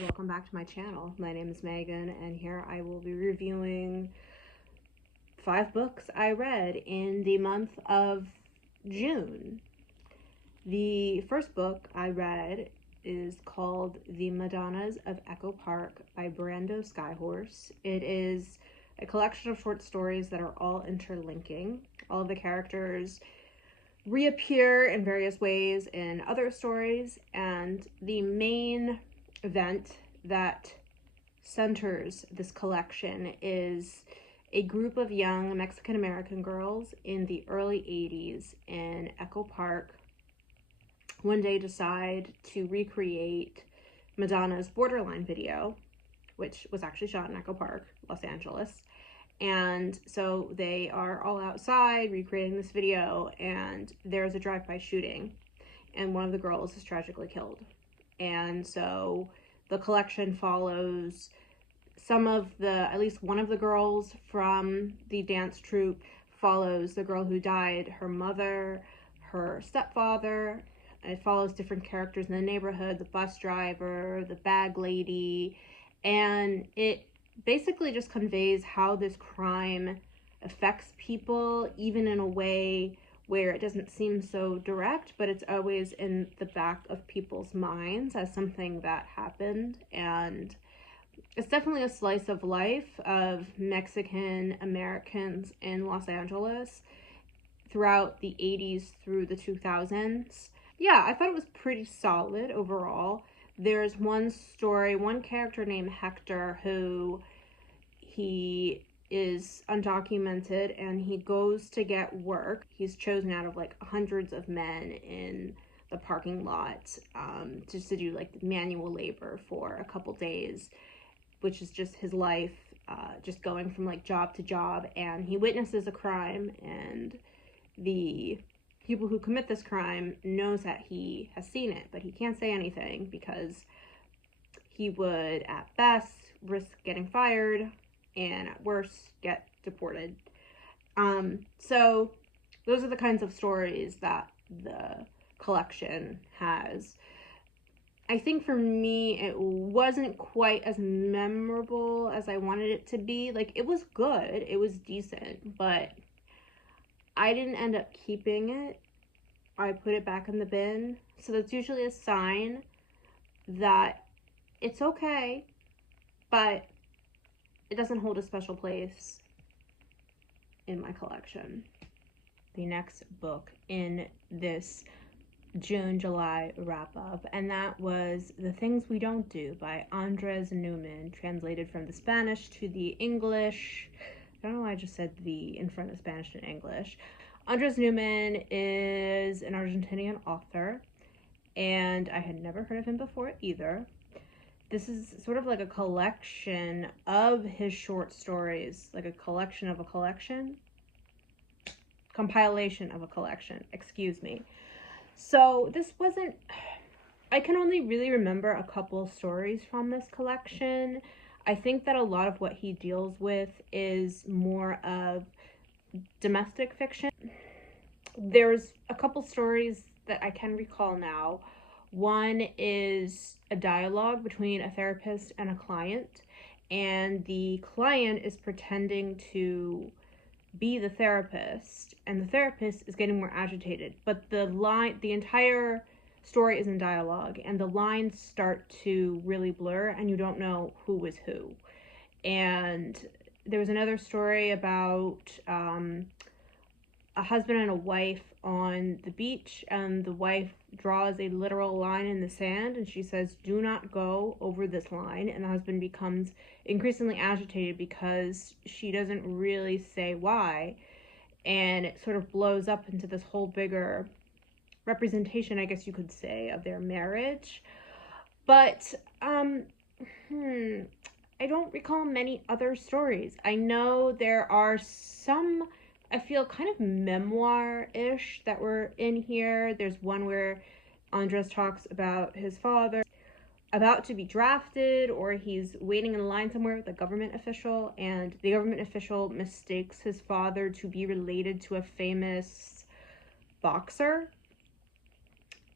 Welcome back to my channel. My name is Megan, and here I will be reviewing 5 books I read in the month of June. The first book I read is called The Madonnas of Echo Park by Brando Skyhorse. It is a collection of short stories that are all interlinking. All of the characters reappear in various ways in other stories, and the main event that centers this collection is a group of young Mexican American girls in the early 80s in Echo Park one day decide to recreate Madonna's Borderline video, which was actually shot in Echo Park, Los Angeles. And so they are all outside recreating this video, and there's a drive-by shooting, and one of the girls is tragically killed. And so the collection follows at least one of the girls from the dance troupe, follows the girl who died, her mother, her stepfather. It follows different characters in the neighborhood, the bus driver, the bag lady, and it basically just conveys how this crime affects people, even in a way where it doesn't seem so direct, but it's always in the back of people's minds as something that happened. And it's definitely a slice of life of Mexican Americans in Los Angeles throughout the 80s through the 2000s. Yeah, I thought it was pretty solid overall. There's one character named Hector who he is undocumented and he goes to get work. He's chosen out of like hundreds of men in the parking lot just to do like manual labor for a couple days, which is just his life, just going from like job to job. And he witnesses a crime, and the people who commit this crime knows that he has seen it, but he can't say anything because he would at best risk getting fired and at worst get deported. So those are the kinds of stories that the collection has. I think for me, it wasn't quite as memorable as I wanted it to be. Like, it was good, it was decent, but I didn't end up keeping it. I put it back in the bin. So that's usually a sign that it's okay, but it doesn't hold a special place in my collection. The next book in this June-July wrap-up, and that was The Things We Don't Do by Andrés Neuman, translated from the Spanish to the English. I don't know why I just said the in front of Spanish and English. Andrés Neuman is an Argentinian author, and I had never heard of him before either. This is sort of like a collection of his short stories, like a collection of a collection. Compilation of a collection, excuse me. So this wasn't, I can only really remember a couple stories from this collection. I think that a lot of what he deals with is more of domestic fiction. There's a couple stories that I can recall now. One is a dialogue between a therapist and a client, and the client is pretending to be the therapist, and the therapist is getting more agitated, but the entire story is in dialogue, and the lines start to really blur, and you don't know who was who. And there was another story about a husband and a wife on the beach, and the wife draws a literal line in the sand, and she says, "Do not go over this line," and the husband becomes increasingly agitated because she doesn't really say why, and it sort of blows up into this whole bigger representation, I guess you could say, of their marriage. But I don't recall many other stories. I know there are some, I feel, kind of memoir-ish that were in here. There's one where Andres talks about his father about to be drafted, or he's waiting in line somewhere with a government official, and the government official mistakes his father to be related to a famous boxer.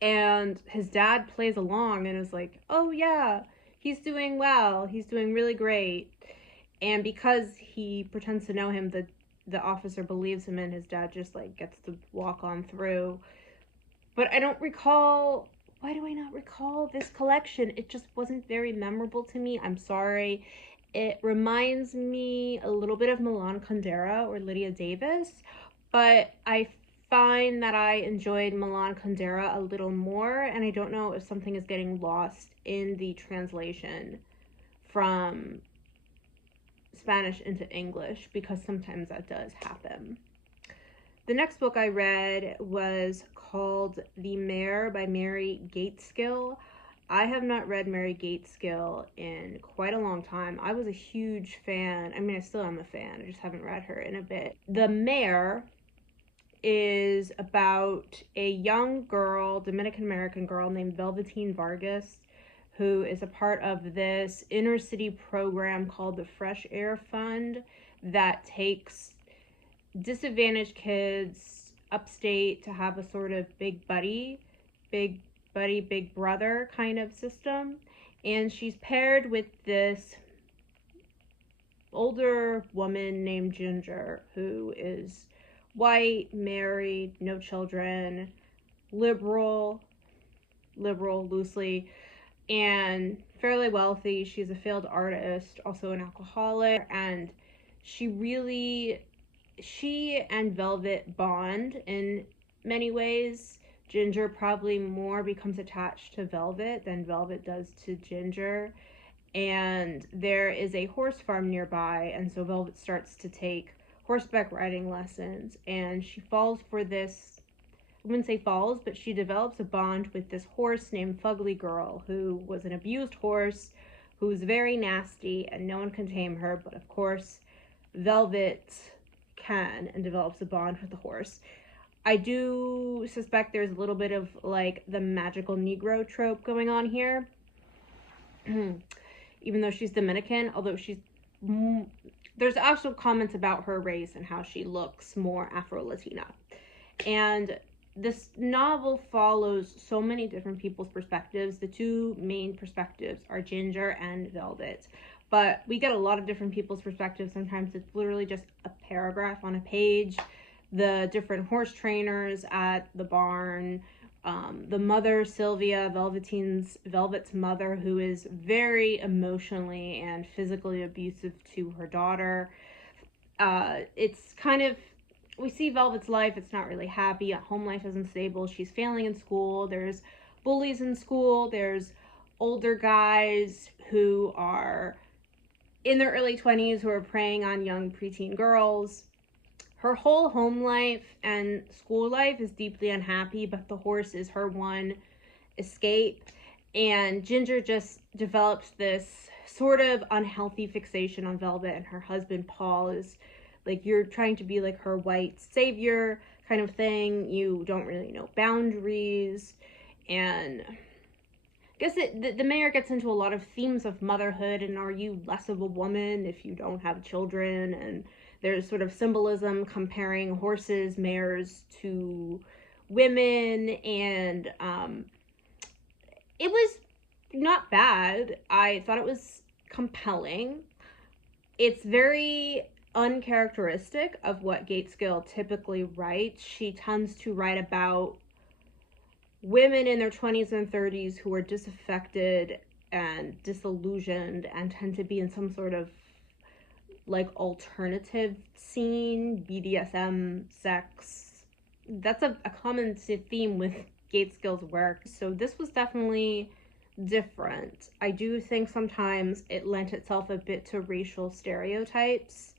And his dad plays along and is like, "Oh yeah, he's doing well. He's doing really great. And because he pretends to know him, the officer believes him, and his dad just like gets to walk on through. But I don't recall. Why do I not recall this collection? It just wasn't very memorable to me. I'm sorry. It reminds me a little bit of Milan Kundera or Lydia Davis, but I find that I enjoyed Milan Kundera a little more, and I don't know if something is getting lost in the translation from Spanish into English, because sometimes that does happen. The next book I read was called The Mare by Mare Gaitskill. I have not read Mare Gaitskill in quite a long time. I was a huge fan. I mean, I still am a fan. I just haven't read her in a bit. The Mare is about a young girl, Dominican American girl named Velveteen Vargas, who is a part of this inner city program called the Fresh Air Fund that takes disadvantaged kids upstate to have a sort of big brother kind of system. And she's paired with this older woman named Ginger, who is white, married, no children, liberal loosely, and fairly wealthy. She's a failed artist, also an alcoholic, and she and Velvet bond in many ways. Ginger probably more becomes attached to Velvet than Velvet does to Ginger. And there is a horse farm nearby, and so Velvet starts to take horseback riding lessons, and she falls for this, I wouldn't say falls, but she develops a bond with this horse named Fugly Girl, who was an abused horse, who's very nasty, and no one can tame her, but of course Velvet can, and develops a bond with the horse. I do suspect there's a little bit of like the magical Negro trope going on here. Even though she's Dominican, although there's actual comments about her race and how she looks more Afro-Latina. And this novel follows so many different people's perspectives. The two main perspectives are Ginger and Velvet. But we get a lot of different people's perspectives. Sometimes it's literally just a paragraph on a page. The different horse trainers at the barn, the mother, Sylvia, Velvet's mother, who is very emotionally and physically abusive to her daughter. It's kind of, we see Velvet's life, it's not really happy. Home life isn't stable. She's failing in school. There's bullies in school. There's older guys who are in their early 20s who are preying on young preteen girls. Her whole home life and school life is deeply unhappy, but the horse is her one escape. And Ginger just develops this sort of unhealthy fixation on Velvet, and her husband Paul is like, you're trying to be like her white savior kind of thing. You don't really know boundaries. And I guess the Mare gets into a lot of themes of motherhood, and are you less of a woman if you don't have children? And there's sort of symbolism comparing horses, mares to women, and it was not bad. I thought it was compelling. It's very uncharacteristic of what Gaitskill typically writes. She tends to write about women in their 20s and 30s who are disaffected and disillusioned and tend to be in some sort of like alternative scene, BDSM, sex. That's a common theme with Gaitskill's work. So this was definitely different. I do think sometimes it lent itself a bit to racial stereotypes,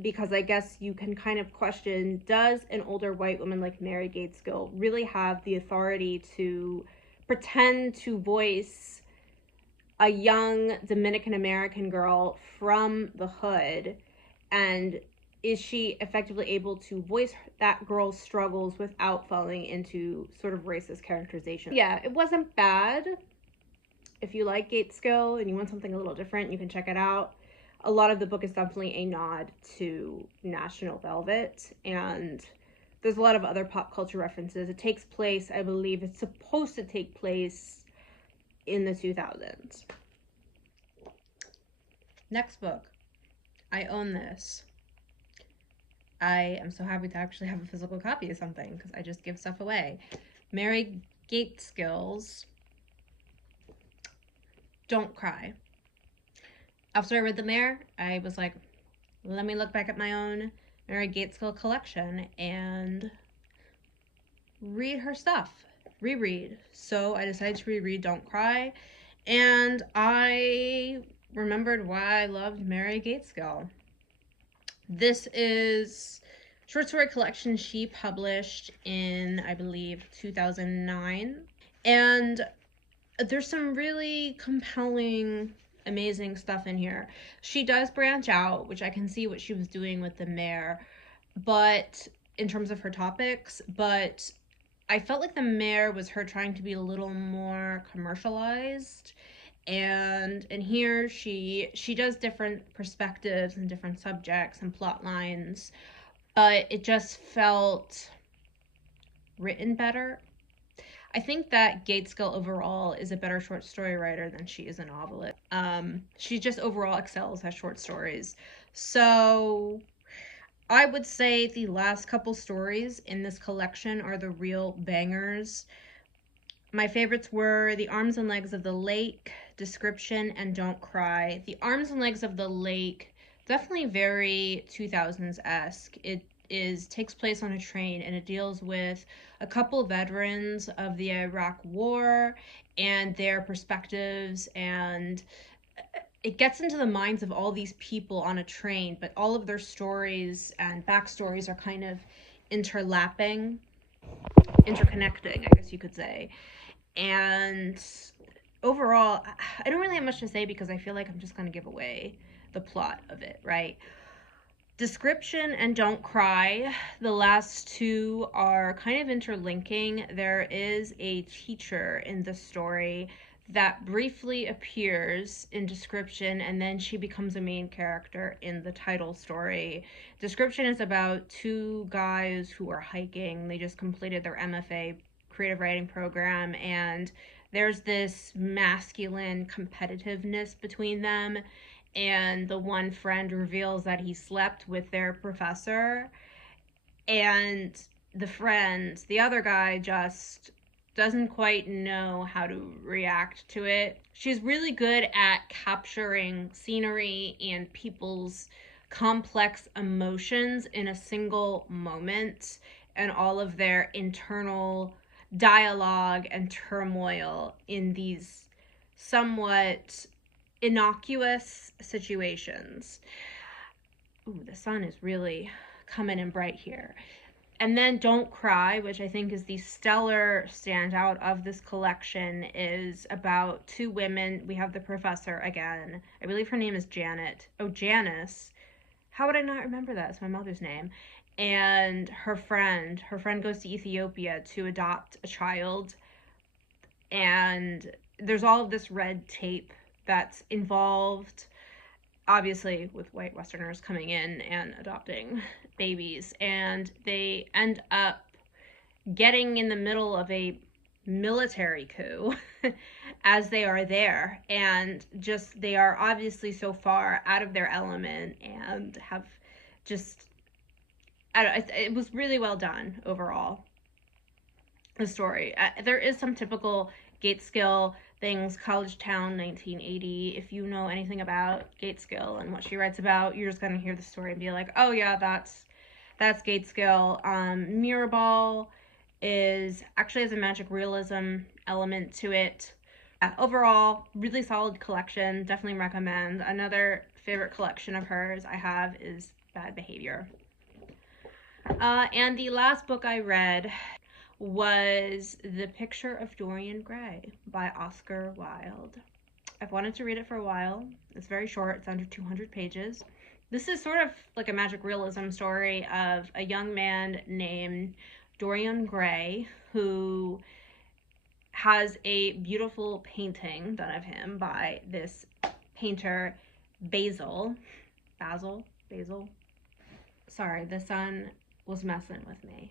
because I guess you can kind of question, does an older white woman like Mare Gaitskill really have the authority to pretend to voice a young Dominican American girl from the hood? And is she effectively able to voice that girl's struggles without falling into sort of racist characterization? Yeah, it wasn't bad. If you like Gaitskill and you want something a little different, you can check it out. A lot of the book is definitely a nod to National Velvet, and there's a lot of other pop culture references. It takes place, I believe it's supposed to take place in the 2000s. Next book. I own this. I am so happy to actually have a physical copy of something because I just give stuff away. Mare Gaitskill's Don't Cry. After I read The Mare, I was like, let me look back at my own Mare Gaitskill collection and read her stuff. Reread. So I decided to reread Don't Cry, and I remembered why I loved Mare Gaitskill. This is a short story collection she published in, I believe, 2009. And there's some really compelling, amazing stuff in here. She does branch out, which I can see what she was doing with The Mare, but in terms of her topics, but I felt like The Mare was her trying to be a little more commercialized. And in here, she does different perspectives and different subjects and plot lines, but it just felt written better. I think that Gaitskill overall is a better short story writer than she is a novelist. She just overall excels at short stories. So I would say the last couple stories in this collection are the real bangers. My favorites were The Arms and Legs of the Lake, Description, and Don't Cry. The Arms and Legs of the Lake, definitely very 2000s-esque. It takes place on a train, and it deals with a couple veterans of the Iraq War and their perspectives, and it gets into the minds of all these people on a train, but all of their stories and backstories are kind of interconnecting, I guess you could say. And overall, I don't really have much to say because I feel like I'm just going to give away the plot of it, right? Description and Don't Cry, the last two are kind of interlinking. There is a teacher in the story that briefly appears in Description, and then she becomes a main character in the title story. Description is about two guys who are hiking. They just completed their MFA creative writing program, and there's this masculine competitiveness between them. And the one friend reveals that he slept with their professor, and the other guy, just doesn't quite know how to react to it. She's really good at capturing scenery and people's complex emotions in a single moment and all of their internal dialogue and turmoil in these somewhat innocuous situations. Ooh, the sun is really coming in bright here. And then Don't Cry, which I think is the stellar standout of this collection, is about two women. We have the professor again. I believe her name is Janet. Oh, Janice. How would I not remember that? It's my mother's name. And her friend. Her friend goes to Ethiopia to adopt a child. And there's all of this red tape that's involved, obviously, with white Westerners coming in and adopting babies, and they end up getting in the middle of a military coup as they are there, and just they are obviously so far out of their element and have just, it was really well done overall, the story. There is some typical Gaitskill things, College Town, 1980. If you know anything about Gaitskill and what she writes about, you're just gonna hear the story and be like, oh yeah, that's Gaitskill. Mirrorball actually has a magic realism element to it. Overall, really solid collection. Definitely recommend. Another favorite collection of hers I have is Bad Behavior. And the last book I read was The Picture of Dorian Gray by Oscar Wilde. I've wanted to read it for a while. It's very short. It's under 200 pages. This is sort of like a magic realism story of a young man named Dorian Gray who has a beautiful painting done of him by this painter, Basil. Sorry, the sun was messing with me.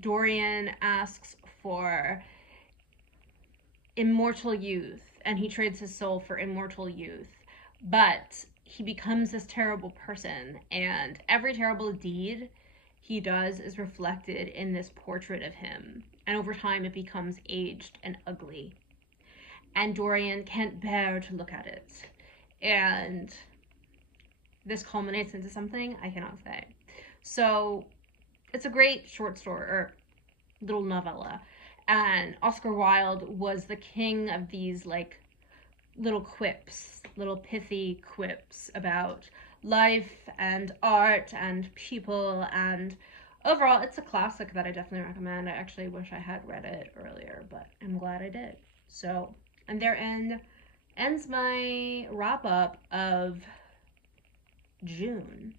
Dorian asks for immortal youth, and he trades his soul for immortal youth, but he becomes this terrible person, and every terrible deed he does is reflected in this portrait of him, and over time it becomes aged and ugly, and Dorian can't bear to look at it, and this culminates into something I cannot say. So it's a great short story, or little novella, and Oscar Wilde was the king of these like little quips, little pithy quips about life and art and people, and overall it's a classic that I definitely recommend. I actually wish I had read it earlier, but I'm glad I did. So, and there ends my wrap up of June.